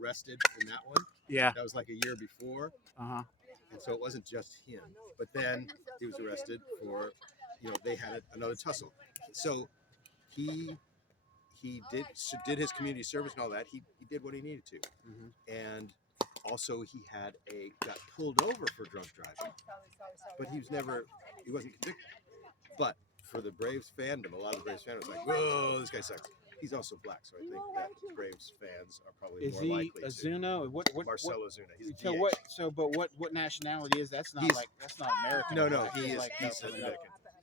arrested in that one. Yeah. That was like a year before. Uh-huh. And so it wasn't just him. But then he was arrested for, they had another tussle. So he did his community service and all that. He did what he needed to. Mm-hmm. And also he got pulled over for drunk driving, but he wasn't convicted. But for the Braves fandom, a lot of the Braves fandom was like, whoa, this guy sucks. He's also black, so I think that Braves fans are probably more likely to. Is he Ozuna? What Marcelo Ozuna. He's so DH. what? So, but what nationality is that's not American. No, right? he's Dominican.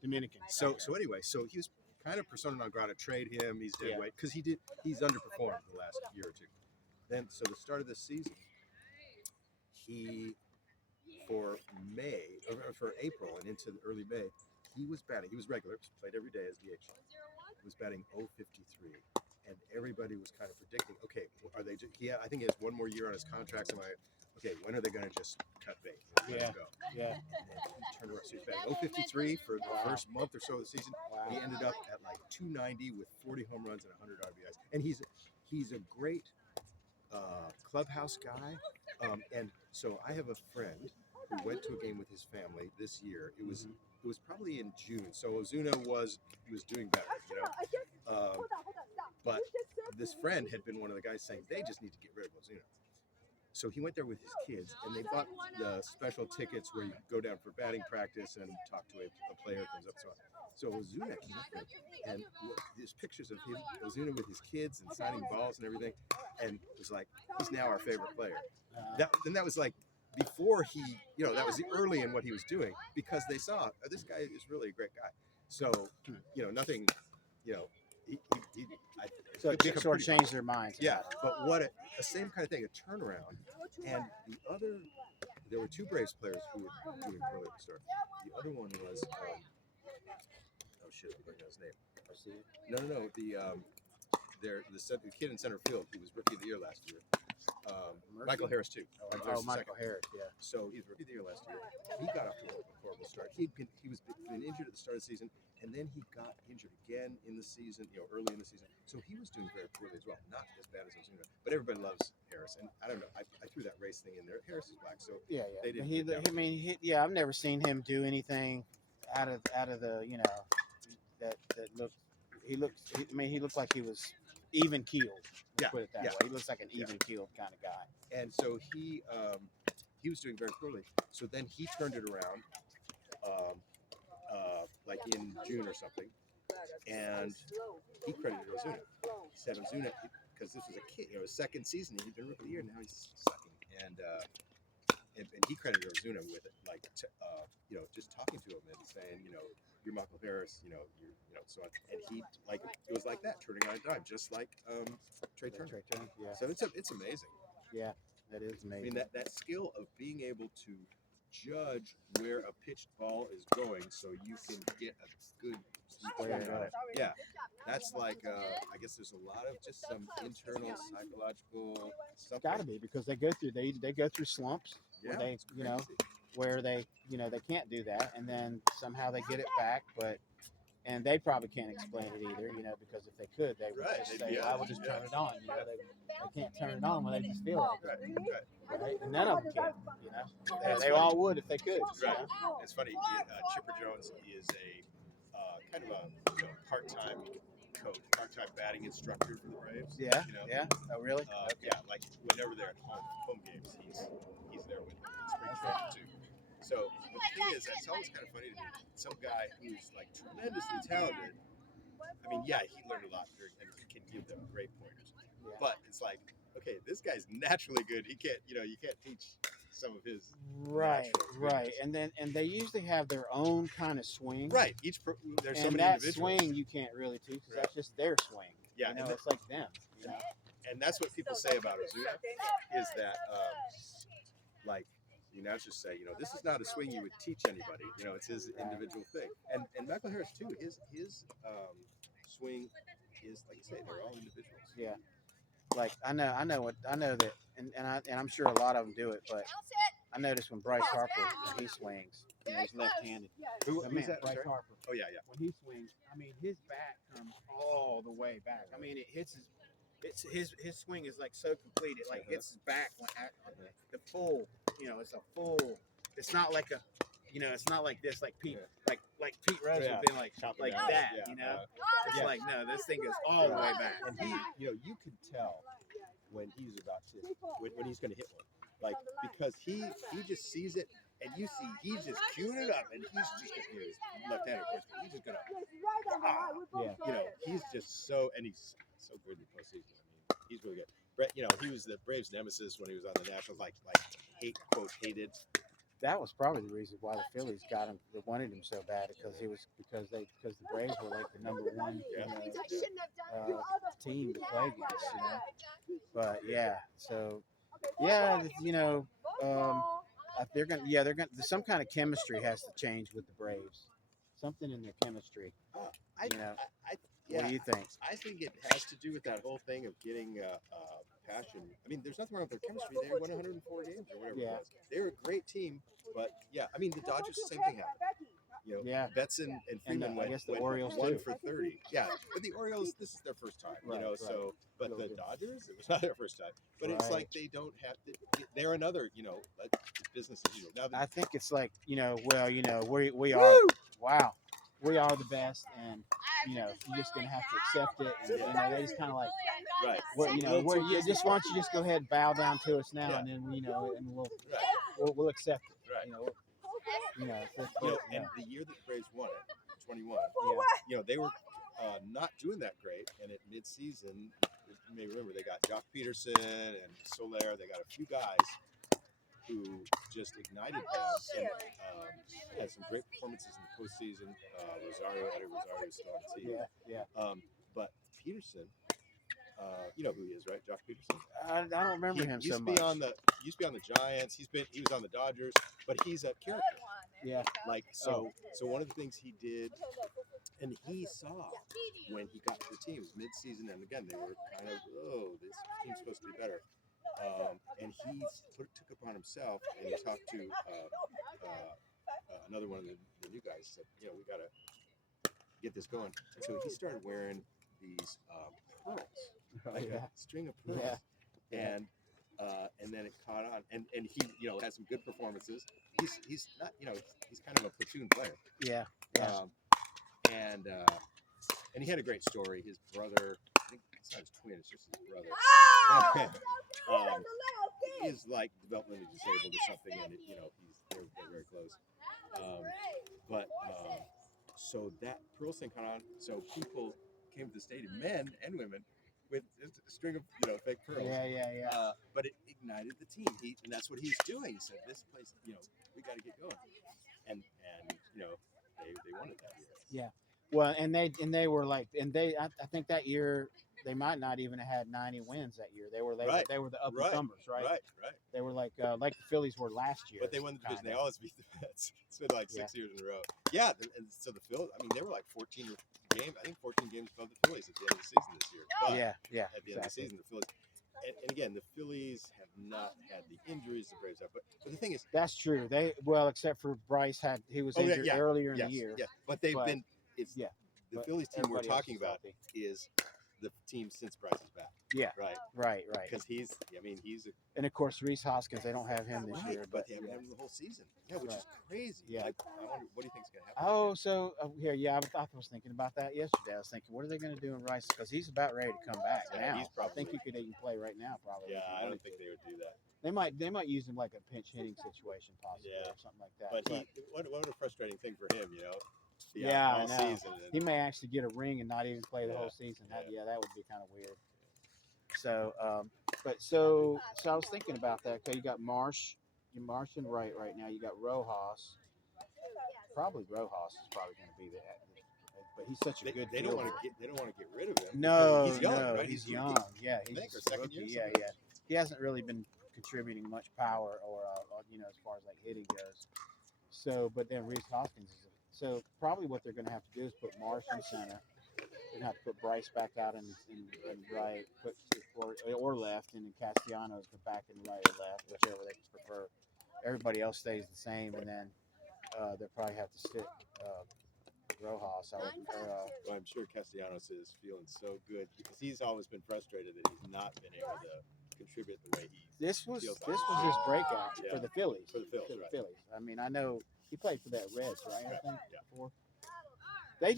Dominican. So anyway, he was kind of persona non grata. Trade him. He's dead weight because he's underperformed the last year or two. Then so the start of the season, for April and into the early May, he was batting. He was regular. Played every day as DH. He was batting 0.53, and everybody was kind of predicting. Okay, are they? I think he has one more year on his contract. So okay, when are they going to just cut bait? Yeah. Go. Yeah. And then he turned around. So he was batting 0.53 for the first month or so of the season. Wow. He ended up at like 290 with 40 home runs and 100 RBIs. And he's a great clubhouse guy. And so I have a friend who went to a game with his family this year. It was probably in June. So Ozuna was doing better, but this friend had been one of the guys saying they just need to get rid of Ozuna. So he went there with his kids, and they bought the special tickets where you go down for batting practice and talk to a player who comes up. So Ozuna came up there, and there's pictures of Ozuna with his kids and signing balls and everything, and it was like, he's now our favorite player. That was like before that was the early in what he was doing, because they saw this guy is really a great guy. So nothing, so it sort of changed their minds. Yeah, but the same kind of thing, a turnaround. And there were two Braves players who were doing poorly at the start. The other one was, I'm forgetting his name. No, the kid in center field, who was rookie of the year last year. Michael Harris too. Michael Harris, yeah. So he was rookie of the year last year. He got off to a horrible start. He was injured at the start of the season, and then he got injured again in the season, early in the season. So he was doing very poorly as well. Not as bad as Ozuna, but everybody loves Harris. And I don't know, I threw that race thing in there. Harris is black, so yeah. They didn't I've never seen him do anything out of the that look. He looks like he was even keeled. Put it that way. He looks like an even keeled kind of guy. And so he was doing very poorly. So then he turned it around, like in June or something, and he credited Ozuna. He said Ozuna, because this was a kid, his second season, he'd been rookie of the year, now he's sucking. And he credited Ozuna with it, like just talking to him and saying, you're Michael Harris, so on. And he it was like that, turning on a dime, just like Trey Turner. Yeah. So it's amazing. Yeah, that is amazing. I mean, that skill of being able to judge where a pitched ball is going, so you can get a good swing on it. Yeah, that's like I guess there's a lot of just some internal psychological stuff. It's got to be, because they go through slumps where they where they can't do that, and then somehow they get it back, and they probably can't explain it either, because if they could, they would just say, I will just turn it on. They can't turn it on when they just feel like it. Right? And none of them can, They all would if they could. Right. It's funny, Chipper Jones is a kind of a part-time coach, part-time batting instructor for the Braves. Yeah, yeah. Oh, really? Okay. Yeah, like whenever they're at home games, he's there with them in spring training too. So the thing is, it's always kind of funny to me. Some guy who's like tremendously talented. I mean, yeah, he learned a lot and he can give them great pointers. Yeah. But it's like, okay, this guy's naturally good. He can't, you can't teach some of his right. And they usually have their own kind of swing. Right. There's so many that individuals. Swing you can't really teach, because that's just their swing. Yeah, it's like them. And that's what people say about Ozuna, is that like, the announcers say, this is not a swing you would teach anybody. It's his individual thing. And Michael Harris too. His swing is, like you say, they're all individuals. Yeah. Like I know that, and I'm sure a lot of them do it, but I noticed when Bryce Harper, when he swings, he's left-handed. Who's that? Bryce Harper. Oh yeah. When he swings, I mean, his bat comes all the way back. I mean, it hits it's his swing is like so complete. It like hits his back at the full. It's a full. It's not like a. It's not like this, like Pete, like Pete Rose would have been like that. It's like no, this thing goes all the way back. And he, you could tell when he's about to when he's going to hit one, like because he just sees it, and you see he's just queuing it up, and he's just he's left-handed, of course, but he's just gonna, he's just so, and he's so good in the postseason. I mean, he's really good. Brett, he was the Braves' nemesis when he was on the Nationals, like hated. That was probably the reason why the Phillies got him. They wanted him so bad because the Braves were like the number one team to play against. But yeah, so yeah, they're gonna. Some kind of chemistry has to change with the Braves. Something in their chemistry. What do you think? I think it has to do with that whole thing of getting passion. I mean, there's nothing wrong with their chemistry. They won 104 games or whatever it was. They were a great team, but yeah, I mean, the Dodgers, the same thing happened. Betts and Freeman I guess the Orioles won too. for 30. Yeah, but the Orioles, this is their first time, Right. So, but the Dodgers, it was not their first time. But it's like they don't have to. They're another, business as usual. Now I think it's like we are. Wow. We are the best, and you're just gonna have to accept it. And they just kind of like, right. You just want you just go ahead and bow down to us now, and then and we'll accept it. Right. And the year that the Braves won it, 21. They were not doing that great, and at midseason, you may remember they got Jock Peterson and Soler. They got a few guys who just ignited them and had some great performances in the postseason. Rosario still on the team. Yeah. But Peterson, you know who he is, right? Josh Peterson. I don't remember him so much. He used to be on the Giants. He was on the Dodgers, but he's a character. Yeah. So one of the things he did, and he saw when he got to the team, it was mid-season, and again they were kind of, this team's supposed to be better. And he took it upon himself, and he talked to another one of the new guys. Said, we got to get this going. And so he started wearing these pearls, a string of pearls, and then it caught on. And he had some good performances. He's not he's kind of a platoon player. Yeah. And he had a great story. His brother, I think it's not his twin, it's just his brother. Is like developmentally disabled or something, and they're very close. So that pearl thing caught on. So people came to the stadium, men and women, with a string of fake pearls. Yeah. But it ignited the team. And that's what he's doing. He said, "This place, we got to get going." And they won it that year. Yeah. Well, and they were like, I think that year they might not even have had 90 wins that year. They were the up and comers, right? Right. They were like the Phillies were last year. But they won the division. They always beat the Mets. It's been like 6 years in a row. Yeah, and so the Phillies, they were like 14 games. I think 14 games above the Phillies at the end of the season this year. But at the end of the season, the Phillies. And again, the Phillies have not had the injuries the Braves have. But the thing is, that's true. Except for Bryce he was injured earlier in the year. Yeah, but they've been. The Phillies team we're talking about is the team since Bryce is back. Yeah. Right. Because he's and of course Rhys Hoskins, they don't have him this year, but they haven't had him the whole season. Yeah, which is crazy. Yeah. I wonder, what do you think's gonna happen? I was thinking about that yesterday. I was thinking, what are they going to do in Rice? Because he's about ready to come back now. I think he could even play right now, probably. Yeah, I don't think they would do that. They might use him like a pinch hitting situation, possibly, or something like that. But what a frustrating thing for him, I know. Season he may actually get a ring and not even play the whole season. That would be kind of weird. So, so I was thinking about that. Okay, you got Marsh and Wright right now. You got Rojas. Probably Rojas is probably going to be that. But he's such a good. They don't want to get rid of him. No, he's young, right? He's young. Yeah, he's second year. Yeah. He hasn't really been contributing much power or as far as like hitting goes. So, but then Rhys Hoskins is. So probably what they're going to have to do is put Marsh in center. They're going to have to put Bryce back out in right, or left, and then Castellanos go back in right or left, whichever they prefer. Everybody else stays the same, and then they'll probably have to stick Rojas. Well, I'm sure Castellanos is feeling so good because he's always been frustrated that he's not been able to contribute the way he. This was feels his like. breakout Yeah. for the Phillies. For the Phillies, right. I mean, I know he played for that Reds, right? I think Yeah. before. They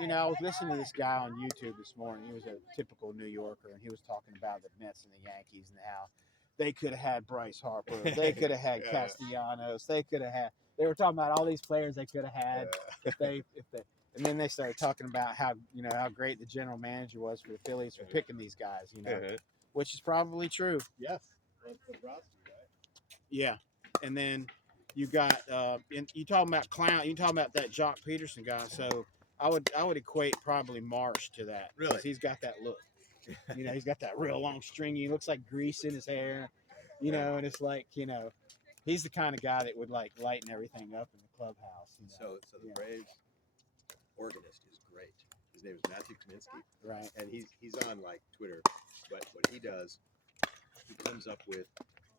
you know, I was listening to this guy on YouTube this morning. He was a typical New Yorker, and he was talking about the Mets and the Yankees and how they could have had Bryce Harper, they could have had Castellanos, they could have had. They were talking about all these players they could have had if they. And then they started talking about how how great the general manager was for the Phillies for picking these guys, which is probably true. Yes. Well, it's the roster, right? Yeah, and then you got and you talking about clown. You talking about that Jock Peterson guy. So I would equate probably Marsh to that. Really? 'Cause he's got that look. He's got that real long stringy. He looks like grease in his hair. And it's like he's the kind of guy that would like lighten everything up in the clubhouse. So the Braves organist is great. His name is Matthew Kaminsky. Right. And he's on like Twitter, but what he does, he comes up with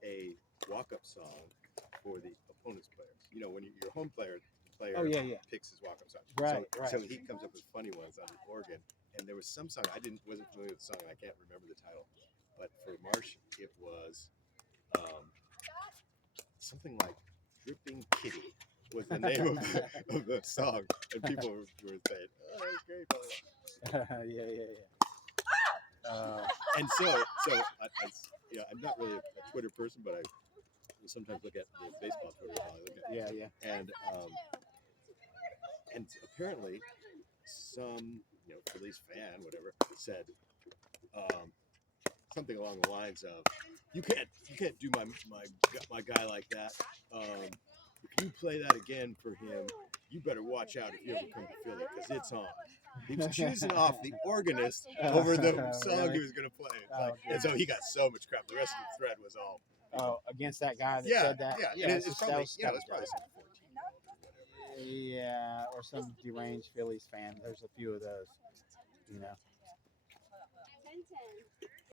a walk-up song for the opponent's players. When your home player picks his walk-up song. Right. So he comes up with funny ones on the organ. And there was some song wasn't familiar with the song, and I can't remember the title. But for Marsh, it was something like "Dripping Kitty" was the name of the song, and people were saying, "Oh, that's great." Yeah. And so I'm not really a Twitter person, but I will sometimes look at the baseball Twitter while I look at it. Yeah. And apparently some Phillies fan, whatever, said something along the lines of, "You can't do my guy like that. If you play that again for him, you better watch out if you ever come to Philly because it's on." He was choosing off the organist over the song really? he was going to play. And so he got so much crap. The rest of the thread was all against that guy that said that. Yeah, it's probably some 14. Yeah, or some deranged Phillies fan. There's a few of those,